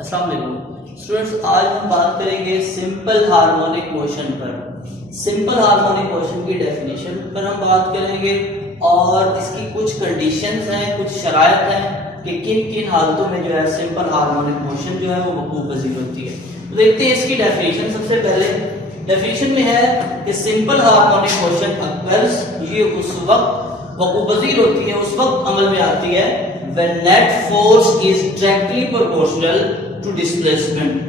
अस्सलाम वालेकुम स्टूडेंट्स, आज हम बात करेंगे सिंपल हार्मोनिक मोशन पर। सिंपल हार्मोनिक मोशन की डेफिनेशन पर हम बात करेंगे और इसकी कुछ कंडीशंस हैं, कुछ शराइत हैं कि किन किन हालतों में जो है सिंपल हार्मोनिक मोशन जो है वो वकूअ पज़ीर होती है। तो देखते हैं इसकी डेफिनेशन। सबसे पहले डेफिनेशन में है कि सिंपल हार्मोनिक मोशन अकर्स, ये उस वक्त वकूअ पज़ीर होती है, उस वक्त अमल में आती है when net force is directly proportional to displacement,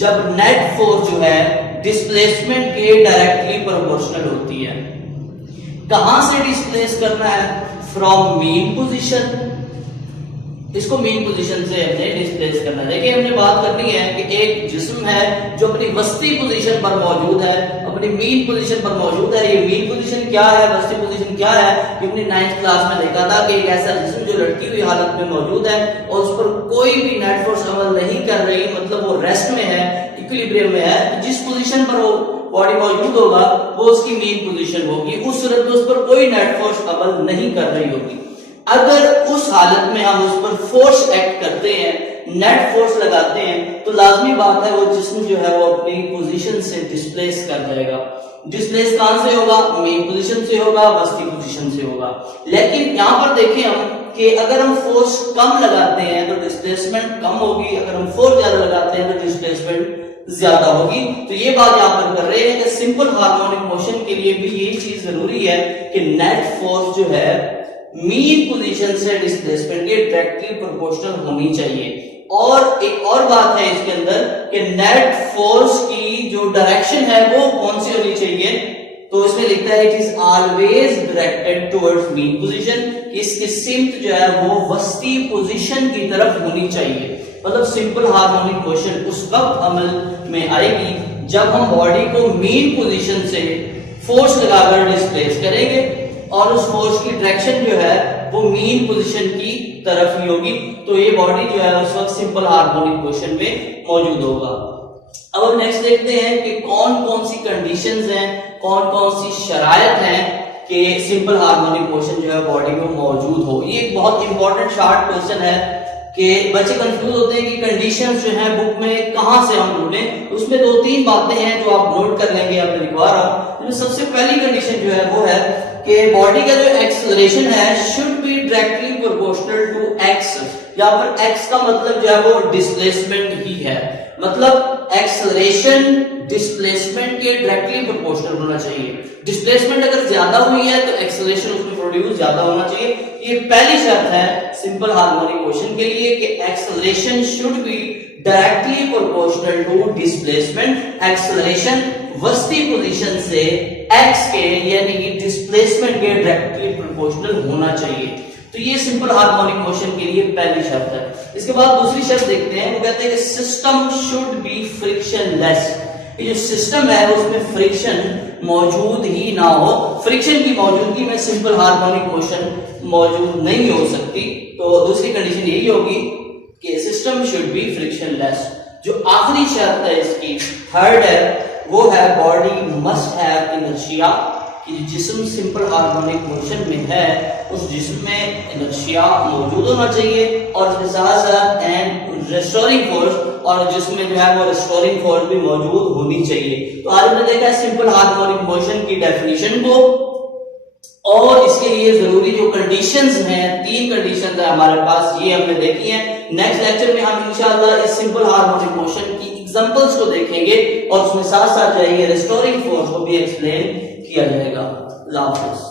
जब नेट फोर्स जो है डिस्प्लेसमेंट के डायरेक्टली प्रोपोर्शनल होती है। कहां से डिस्प्लेस करना है? फ्रॉम मीन पोजीशन, इसको मीन पोजीशन से हमने डिस्प्लेस करना है। देखिए हमने बात करनी है कि एक जिस्म है जो अपनी वस्ती पोजीशन पर मौजूद है, अपनी मीन पोजीशन पर मौजूद है। ये मीन पोजीशन क्या है, वस्ती पोजीशन क्या है, ये हमने 9th क्लास में देखा था कि एक ऐसा जिस्म जो लटकी हुई हालत में मौजूद है और उस पर कोई भी नेट फोर्स अमल नहीं कर रही, मतलब वो रेस्ट में है, इक्विलिब्रियम में है। तो जिस पोजीशन पर वो बॉडी मौजूद होगा वो उसकी मीन पोजीशन होगी। उस सूरत में उस पर कोई नेट फोर्स अमल नहीं कर रही होगी। अगर उस हालत में हम उस पर फोर्स एक्ट करते हैं, नेट फोर्स लगाते हैं, तो लाजमी बात है वो जिस्म जो है वो अपनी पोजीशन से डिस्प्लेस कर जाएगा। डिस्प्लेस कहां से होगा? मेन पोजीशन से होगा, वस्ती पोजीशन से होगा। लेकिन यहां पर देखें हम कि अगर हम फोर्स कम लगाते हैं तो डिस्प्लेसमेंट कम होगी, अगर हम फोर्स ज्यादा लगाते हैं तो डिस्प्लेसमेंट ज्यादा होगी। तो ये बात यहां पर कर रहे हैं कि सिंपल हार्मोनिक मोशन के लिए भी यही चीज जरूरी है कि नेट फोर्स जो है मीन पोजीशन से डिस्प्लेसमेंट के डायरेक्टली प्रोपोर्शनल होनी चाहिए। और एक और बात है इसके अंदर कि नेट फोर्स की जो डायरेक्शन है वो कौन सी होनी चाहिए? तो इसमें लिखता है it is always directed towards mean position, इसकी सिमत जो है वो वस्ती पोजीशन की तरफ होनी चाहिए। मतलब सिंपल हार्मोनिक मोशन उस वक्त अमल में आएगी जब हम बॉडी को मीन पोजीशन से फोर्स लगाकर डिस्प्लेस करेंगे और उस फोर्स की डायरेक्शन जो है वो मीन पोजीशन की तरफ ही होगी। तो ये बॉडी जो है उस वक्त सिंपल हार्मोनिक मोशन में मौजूद होगा। अब हम नेक्स्ट देखते हैं कि कौन कौन सी कंडीशंस हैं, कौन कौन सी शराइत हैं कि सिंपल हार्मोनिक मोशन जो है बॉडी में मौजूद हो। ये एक बहुत इंपॉर्टेंट शार्ट क्वेश्चन है कि बच्चे कंफ्यूज होते हैं कि कंडीशंस जो है बुक में कहां से हम ढूंढें। उसमें 2-3 बातें हैं जो आप नोट कर लेंगे, मैं लिखवा रहा हूं। सबसे पहली कंडीशन जो है वो है कि बॉडी का जो एक्सेलरेशन है should be directly proportional to X. यहाँ पर एक्स का मतलब जो है वो डिस्प्लेसमेंट ही है, मतलब एक्सेलरेशन डिस्प्लेसमेंट के डायरेक्टली प्रोपोर्शनल होना चाहिए। डिस्प्लेसमेंट अगर ज्यादा हुई है तो एक्सेलरेशन उसमें प्रोड्यूस ज्यादा होना चाहिए। ये पहली शर्त है सिंपल हार्मोनिक मोशन के लिए कि acceleration should be directly proportional to displacement. Acceleration वस्ती पोजीशन से एक्स के यानी डिस्प्लेसमेंट के डायरेक्टली प्रोपोर्शनल होना चाहिए। तो ये सिंपल हार्मोनिक मोशन के लिए पहली शर्त है। इसके बाद दूसरी शर्त देखते हैं, वो कहते हैं कि सिस्टम शुड बी फ्रिक्शनलेस। ये जो सिस्टम है उसमें फ्रिक्शन मौजूद ही ना हो। फ्रिक्शन की मौजूदगी में सिंपल हार्मोनिक मोशन मौजूद नहीं हो सकती। तो दूसरी कंडीशन यही होगी कि सिस्टम शुड बी फ्रिक्शनलेस। जो आखिरी शर्त है इसकी, थर्ड है, वो है बॉडी मस्ट हैव इनर्शिया। कि जिस्म सिंपल हार्मोनिक मोशन में है उस जिस्म में इनर्शिया मौजूद होना चाहिए और इसके साथ साथ एंड रेस्टोरिंग फोर्स, और जिसमें जो है वो रेस्टोरिंग फोर्स भी मौजूद होनी चाहिए। तो आज हमने देखा है सिंपल हार्मोनिक मोशन की डेफिनेशन को और इसके लिए जरूरी जो कंडीशंस हैं, 3 कंडीशंस है हमारे पास, ये हमने देखी हैं। नेक्स्ट लेक्चर में हम इंशाल्लाह इस सिंपल हार्मोनिक मोशन की एग्जांपल्स को देखेंगे और उसमें साथ साथ जाएंगे रेस्टोरिंग फोर्स को भी एक्सप्लेन किया जाएगा। अल्लाह हाफिज़।